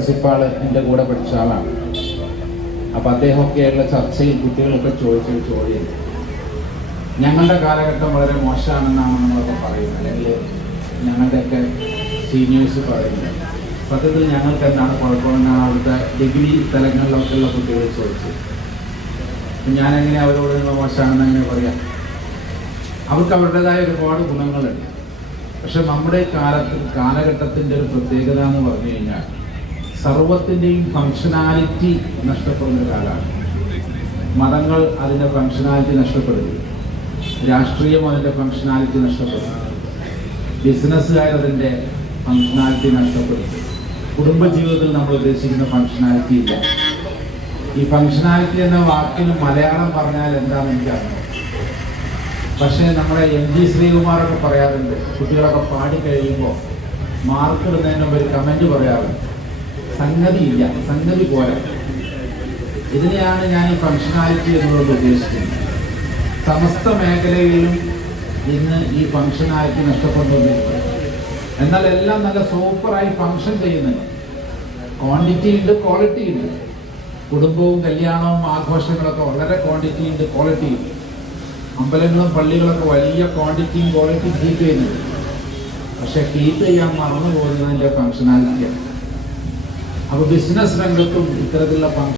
Principal എൻ്റെ കൂടെ പഠിച്ച ആളാണ്. അപ്പോൾ അദ്ദേഹമൊക്കെയുള്ള ചർച്ചയിൽ കുട്ടികളൊക്കെ ചോദിച്ചൊരു ചോദ്യം, ഞങ്ങളുടെ കാലഘട്ടം വളരെ മോശമാണെന്നാണ് നമ്മളൊക്കെ പറയുന്നത്, അല്ലെങ്കിൽ ഞങ്ങളുടെയൊക്കെ സീനിയേഴ്സ് പറയുന്നത്. സത്യത്തിൽ ഞങ്ങൾക്ക് എന്താണ് കുഴപ്പമെന്നാണ് അവിടുത്തെ ഡിഗ്രി തലങ്ങളിലൊക്കെയുള്ള കുട്ടികൾ ചോദിച്ചത്. അപ്പം ഞാനെങ്ങനെ അവരോട് നിങ്ങൾ മോശമാണെന്ന് എങ്ങനെ പറയാം? അവർക്ക് അവരുടേതായ ഒരുപാട് ഗുണങ്ങളുണ്ട്. പക്ഷെ നമ്മുടെ കാലഘട്ടത്തിൻ്റെ ഒരു പ്രത്യേകത എന്ന് പറഞ്ഞു കഴിഞ്ഞാൽ സർവത്തിൻ്റെയും ഫങ്ഷനാലിറ്റി നഷ്ടപ്പെടുന്ന കാലമാണ്. മതങ്ങൾ അതിൻ്റെ ഫങ്ഷനാലിറ്റി നഷ്ടപ്പെടുന്നു, രാഷ്ട്രീയം അതിൻ്റെ ഫങ്ഷനാലിറ്റി നഷ്ടപ്പെടുന്നു, ബിസിനസ്സുകാർ അതിൻ്റെ ഫങ്ഷനാലിറ്റി നഷ്ടപ്പെടുന്നു, കുടുംബജീവിതത്തിൽ നമ്മൾ ഉദ്ദേശിക്കുന്ന ഫങ്ഷനാലിറ്റി ഇല്ല. ഈ ഫങ്ഷനാലിറ്റി എന്ന വാക്കിന് മലയാളം പറഞ്ഞാൽ എന്താണെന്ന് എനിക്കറിയാം. പക്ഷേ നമ്മുടെ MG ശ്രീകുമാറൊക്കെ പറയാറുണ്ട്, കുട്ടികളൊക്കെ പാടി കഴിയുമ്പോൾ മാർക്ക് ഇടുന്നതിന് മുമ്പ് ഒരു കമൻറ്റ് പറയാറുണ്ട്, സംഗതി ഇല്ല, സംഗതി പോലെ. ഇതിനെയാണ് ഞാൻ ഈ ഫങ്ഷനാലിറ്റി എന്നുള്ളത് ഉദ്ദേശിക്കുന്നത്. സമസ്ത മേഖലയിലും ഇന്ന് ഈ ഫങ്ഷനാലിറ്റി നഷ്ടപ്പെട്ടുകൊണ്ടിരിക്കുന്നത്. എന്നാൽ എല്ലാം നല്ല സൂപ്പറായി ഫങ്ഷൻ ചെയ്യുന്നുണ്ട്. ക്വാണ്ടിറ്റി ഉണ്ട്, ക്വാളിറ്റി ഉണ്ട്. കുടുംബവും കല്യാണവും ആഘോഷങ്ങളൊക്കെ വളരെ ക്വാണ്ടിറ്റി ഉണ്ട്, ക്വാളിറ്റി ഉണ്ട്. അമ്പലങ്ങളും പള്ളികളൊക്കെ വലിയ ക്വാണ്ടിറ്റിയും ക്വാളിറ്റിയും കീപ്പ് ചെയ്യുന്നുണ്ട്. പക്ഷെ കീപ്പ് ചെയ്യാൻ മറന്നു പോകുന്നതിൻ്റെ ഫങ്ഷനാലിറ്റിയാണ്. അപ്പോൾ ബിസിനസ് രംഗത്തും ഇത്തരത്തിലുള്ള